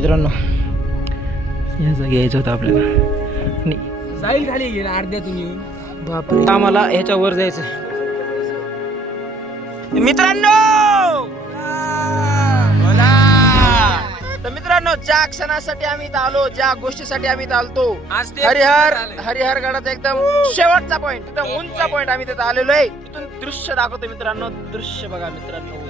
मित्रांनो या जागी यायचं होतं आपल्याला आणि जाईल खाली गेला अर्ध्यातून येऊन. बापरे आम्हाला ह्याच्यावर जायचं मित्रांनो. तर मित्रांनो ज्या क्षणासाठी आम्ही इथं आलो, ज्या गोष्टीसाठी आम्ही इथं आलतो, आज ते हरिहर गडाचा एकदम शेवटचा पॉइंट, एकदम उंच पॉइंट आम्ही तिथं आलेलो आहे. इथून दृश्य दाखवतो मित्रांनो. दृश्य बघा मित्रांनो.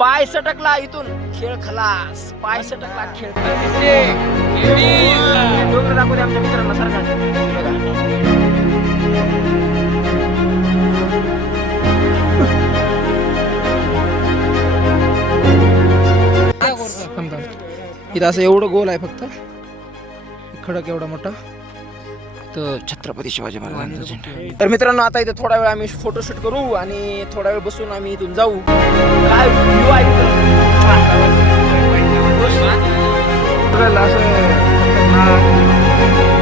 पाय सटकला इथून खेळ खलास. पाय सटकला खेळ खलास. डोंगर दाखवते आमच्या मित्रांना सारखा बघा. इथं असं एवढं गोल आहे फक्त, खडक एवढा मोठा. तर छत्रपती शिवाजी महाराजांचा झेंडा. तर मित्रांनो आता इथे थोडा वेळ आम्ही फोटोशूट करू आणि थोडा वेळ बसून आम्ही इथून जाऊ. काय व्ह्यू आहे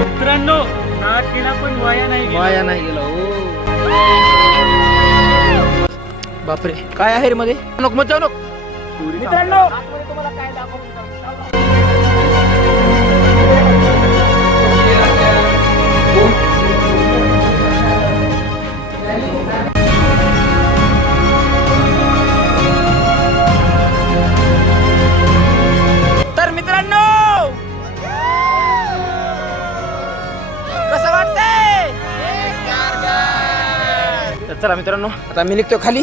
मित्रांनो नाद केला पण वाया नाही गेला. हो बापरे काय आहे रे मध्ये. नको मत जाऊ नको मित्रांनो. तुम्हाला काय दाखवतो तर मित्रांनो कसं वाटतंय. तर चला मित्रांनो आता मी निघतो खाली.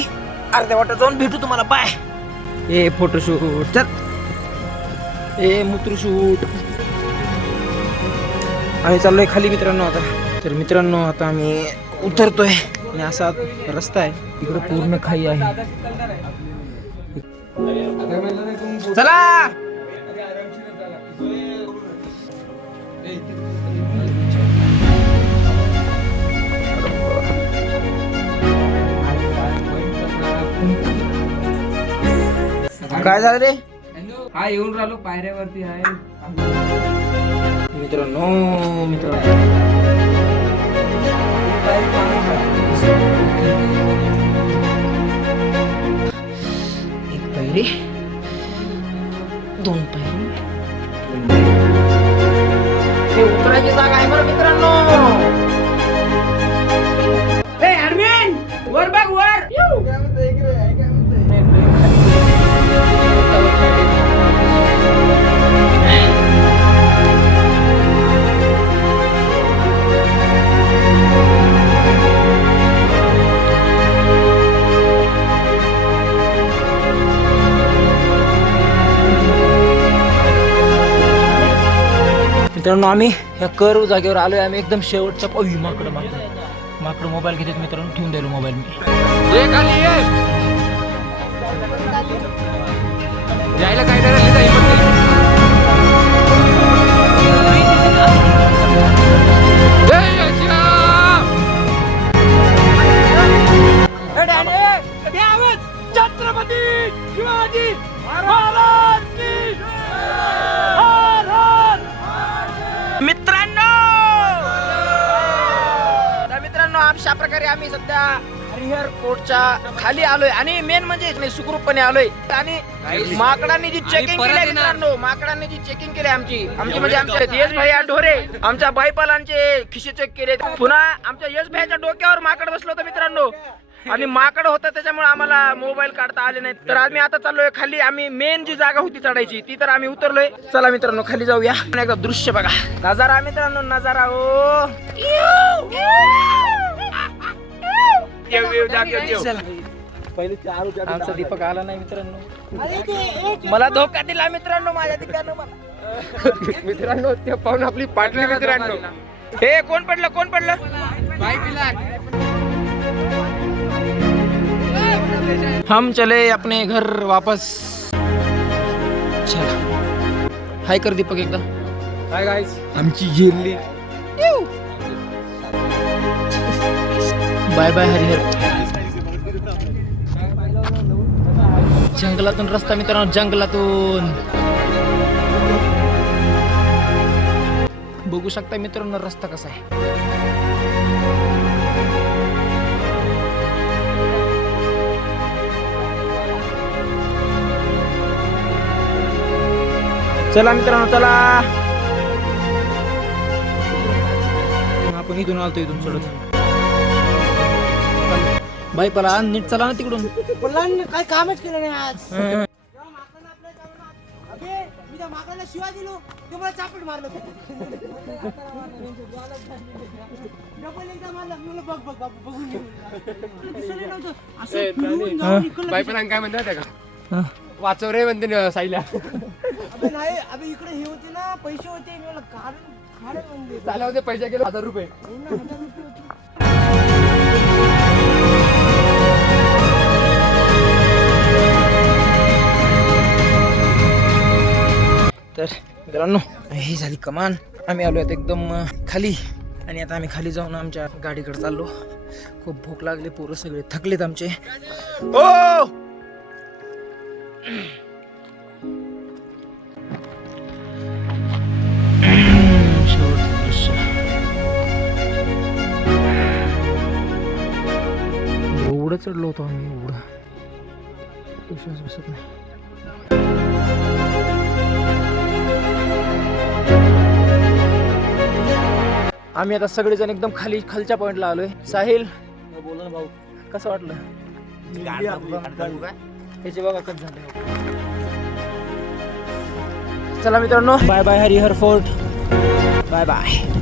अर्ध्या वाटत जाऊन भेटू तुम्हाला. बाय. हे फोटोशूट चल. हे मूत्रशूट. आम्ही चाललोय खाली मित्रांनो आता. तर मित्रांनो आता आम्ही उतरतोय आणि असा रस्ता आहे. इकडे पूर्ण खाई आहे. चला काय झालं रे. हा येऊन राहिलो पायऱ्यावरती आहे मित्रांनो. एक पायरी, दोन पायरी. हे उतरायची जागा आहे बरं मित्रांनो. ए अरविंद वर बघ वर. मित्रांनो आम्ही ह्या कर्व जागेवर आलोय. आम्ही एकदम शेवटच्या माकडं मोबाईल घेतात मित्रांनो. ठेवून द्यायला मोबाईल मी. जायला काय करायला छत्रपती शिवाजी महाराज की मित्रांनो अशा प्रकारे आम्ही सध्या हरिहर कोटच्या खाली आलोय आणि मेन म्हणजे सुखरूपपणे आलोय. आणि माकडांनी जी चेकिंग केली मित्रांनो, माकडांनी जी चेकिंग केली आमची म्हणजे आमचे यश भैया ढोरे आमच्या बाईपालांचे खिशे चेक केले. पुन्हा आमच्या यश भैयाच्या डोक्यावर माकड बसलं होतं मित्रांनो आणि माकड होतं त्याच्यामुळे आम्हाला मोबाईल काढता आले नाही. तर आम्ही आता चाललोय खाली. आम्ही मेन जी जागा होती चढायची ती तर आम्ही उतरलोय. चला मित्रांनो खाली जाऊया. एकदा दृश्य बघा. नजारा मित्रांनो नजारा. ओ आमचा दीपक आला नाही मित्रांनो. मला धोका दिला मित्रांनो माझ्या ठिकाणी मला. मित्रांनो ते पाहून आपली पाटली मित्रांनो. हे कोण पडलं हम चले अपने घर वापस. चला हाय कर दीपक एकदा. Hi guys. आमची जिरली. Bye bye Harihar. जंगलातून रस्ता मित्रांनो. जंगलातून बघू शकता मित्रांनो रस्ता कसा आहे. चला मित्रांनो चला. आपण इथून आलतो इथून चढत. बाई पला नीट चला ना तिकडून. काय कामच केलं नाही आज. मी त्या माकडाला शिवाय दिलो ते मला चापट मारलं. डबल एकदा मारलं मी म्हणलं, बघ बघ बाबू बघून घेऊ. दिसलं नव्हतं. असं फिरून जाऊन इकडलं. बाई पण काय म्हणतात का वाचव रे म्हणते साईला. अबे नाही अबे इकडे हे होते ना पैसे होते मी म्हणलं काढून म्हणजे चालू होते पैसे गेले 1000 रुपये. 1000 रुपये होते. तर मित्रांनो ही झाली कमान. आम्ही आलो आता एकदम खाली आणि आता आम्ही खाली जाऊन आमच्या गाडीकडे चाललो. खूप भूक लागली, पोरं सगळे थकलेत आमचे. ओ शेवटचं दृश्य. एवढं चढलो होतो आम्ही, एवढं विश्वास बसत नाही. आम्ही आता सगळेजण एकदम खालच्या पॉइंटला आलोय. साहिल बोला ना भाऊ, कसं वाटलं? त्याचे बघा कसं झालं. चला मित्रांनो, bye bye Harihar fort, bye bye.